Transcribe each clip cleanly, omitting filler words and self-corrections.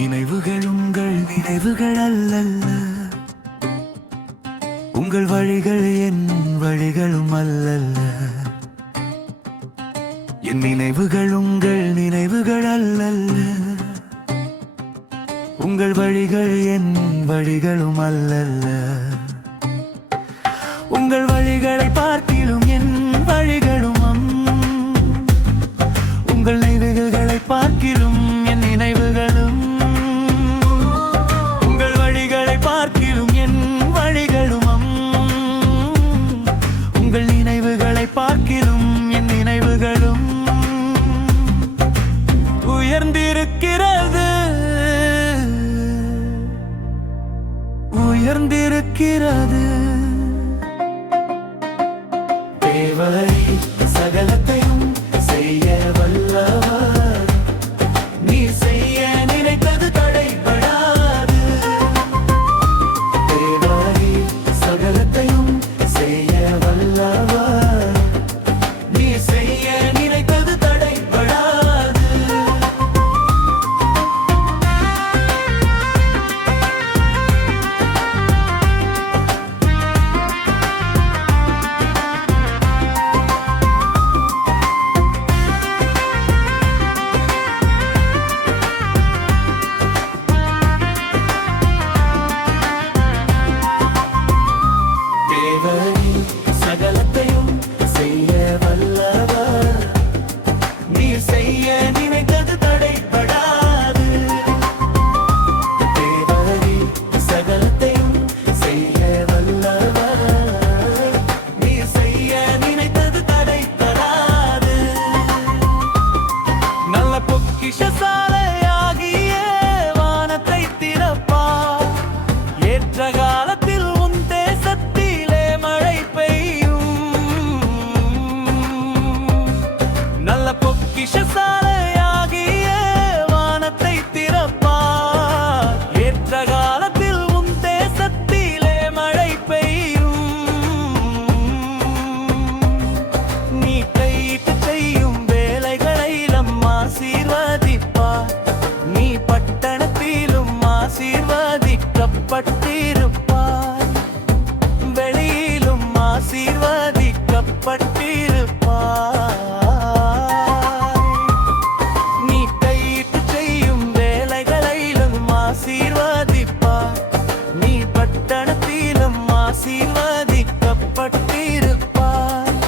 நினைவுகள் உங்கள் நினைவுகள் அல்லல்ல, உங்கள் வழிகள் என் வழிகளும் அல்லல்ல. என் நினைவுகள் உங்கள் நினைவுகள் அல்லல்ல, உங்கள் வழிகள் என் வழிகளும் அல்லல்ல. உங்கள் வழிகளை பார்க்கிலும் என் வழிகளும் உங்கள் நினைவுகளை பார்க்கிலும் என் நினைவுகளும். உங்கள் வழிகளை பார்க்கிலும் என் வழிகளும் உங்கள் நினைவுகளை பார்க்கிலும் என் நினைவுகளும். உயர்ந்திருக்கிறது உயர்ந்திருக்கிறது தேவரை சகலத்தையும் செய்ய வல்லவர், நீ செய்ய நினைத்தது தடைபடாது. தேவரை சகலத்தையும் செய்ய வல்லவர், நீ செய்ய நினைத்தது தடைபடாது. சகலத்தையும் செய்ய வல்லவர், நீ செய்ய நினைத்தது தடைபடாது. தேவரே சகலத்தையும் செய்ய வல்லவர், நீ செய்ய நினைத்தது தடைபடாது. நல்ல பொக்கிஷசாலையாகிய வானத்தை திறப்பார், ஏற்ற காலத்தில் உன் தேசத்திலே மழை பெய்யும். நல்ல பொக்கிஷசாலையாகிய வானத்தை திறப்பார், ஏற்ற காலத்தில் உன் தேசத்திலே மழை பெய்யும். நீ கையிட்டு செய்யும் வேலைகளிலும் ஆசீர்வதிப்பார், நீ பட்டணத்திலும் ஆசீர்வதிக்கப்பட்டிருப்பார், வெளியிலும் ஆசீர்வதிக்கப்பட்டிருப்பார். நீ கையிட்டு செய்யும் வேலைகளிலும் ஆசீர்வதிப்பார், நீ பட்டணத்திலும் ஆசீர்வதிக்கப்பட்டிருப்பார்,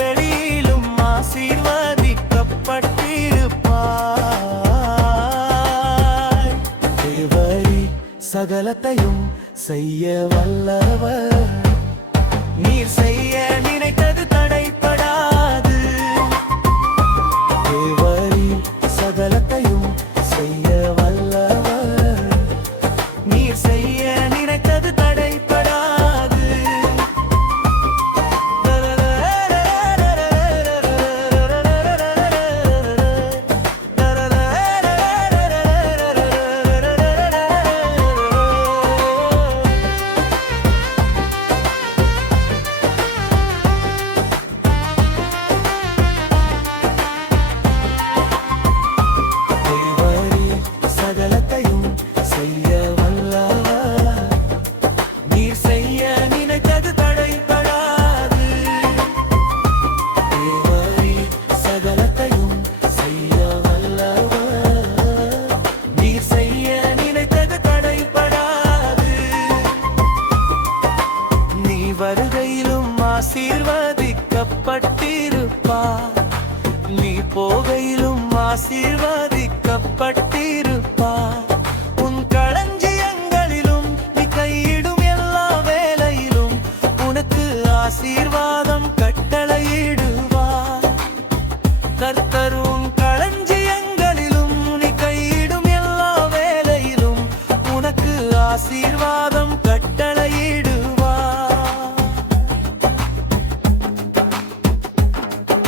வெளியிலும் ஆசீர்வதிக்கப்பட்டிருப்பார். தேவரே சகலத்தையும் செய்ய வல்லவர், நீர் செய்ய நினைத்தது தடைபடாது. தேவரே சகலத்தையும் செய்ய வல்லவர், நீர் செய்ய நினைத்தது தடைபடாது. சகலத்தையும் செய்ய வல்லவர், நீர் செய்ய நினைத்தது தடைபடாது. தேவரே சகலத்தையும் செய்ய வல்லவர், நீர் செய்ய நினைத்தது தடைபடாது. நீ வருகையிலும் ஆசீர்வதிக்கப்பட்டிருப்பார், நீ போகையிலும் ஆசீர்வதிக்கப்பட்டிருப்பார். உன் களஞ்சியங்களிலும் நீ கையிடும் எல்லா வேலையிலும் உனக்கு ஆசீர்வாதம் கட்டளையிடுவார். கர்த்தர் உன் களஞ்சியங்களிலும் நீ கையிடும் எல்லா வேலையிலும் உனக்கு ஆசீர்வாதம் கட்டளையிடுவார்.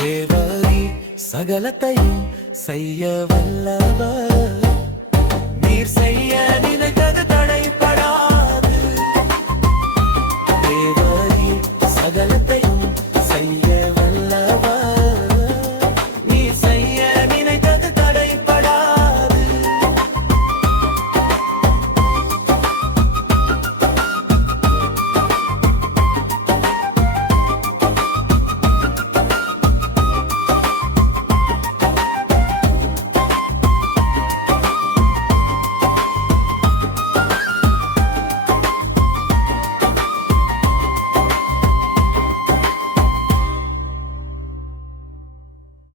தேவரே சகலத்தையும் செய்ய வல்லவர்,